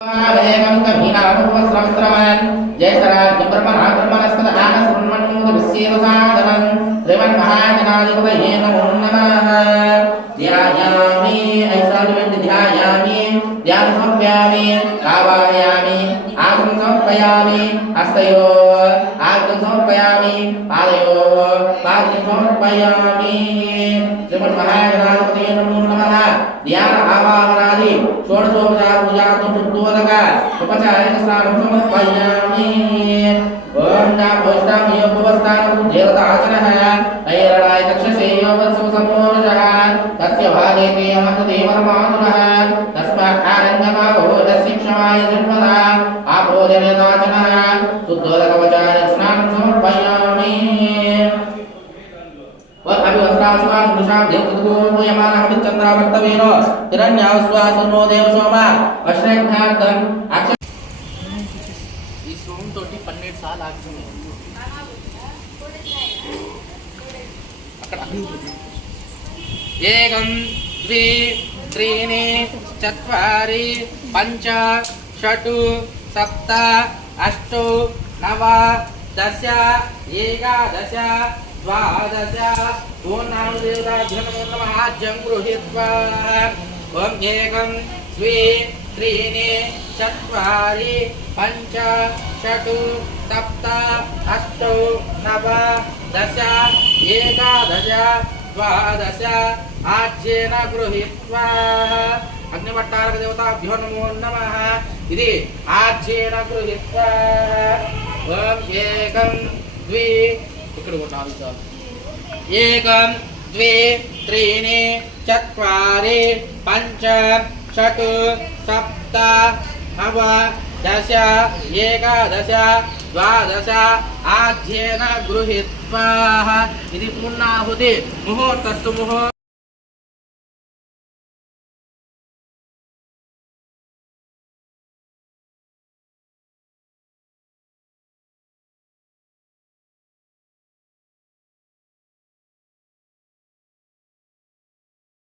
వేగం కమీనామస్రవస్రవన్ జయతరాజ్యం బ్రహ్మణా బ్రహ్మణస్పద ఆనశృణ్వన్మూత విశ్యేవ సాధనం శ్రీమన్ మహాజనాధిపతయే ध्यानसंज्ञामि आवाहयामि आगुं समर्पयामि हस्तयो आगुं समर्पयामि पादयो पादं समर्पयामि श्रीमन्महागणाधिपतये नमो नमः ध्यान आवाहनादि षोडशोपचार पूजा तो शुद्धोदक उपचारेण स्नानं समर्पयामि संस्थानं देवताचनः नैरणाय तक्षसेयोपसमसमोरजः तस्य भागेते अमतदेवरमानुनः तस्मात्कारङ्गमाभूतस्य क्षमाय जन्मदा आपोजनताचनः शुद्धोदकवचाय स्नानं समर्पयामि। न्द्रावर्तवीरो हिरण्यावस्वासुनो देवसोमा अश्रद्धार्थम् 112 साल आगे అక్కడ ఏకం ద్వి త్రీణి చత్వారి పంచ షట్ సప్త అష్టౌ నవ దశ ఏకాదశ ద్వాదశ ఓం నామ దేవతాభ్యో నమో నమః ఆజ్యం గృహీత్వా ఓం ఏకం ద్వి त्रीणि चत्वारि पञ्च षट् सप्त अष्टौ नव दश एकादश द्वादश आज्येन गृहीत्वा అగ్నిభట్టారకదేవతాభ్యో నమో నమ ఇది ఆజ్యేన గృహీత్వా ఓం ఏకం ద్వి ఇక్కడ కూడా నాలుగు సార్లు ఏకం ద్వి త్రీణి చత్వారి పంచ षट् सप्त नव दश एकादश द्वादश आध्येन गृहीत्वा इति पूर्णाहुति मुहूर्तस्तु मुहूर्त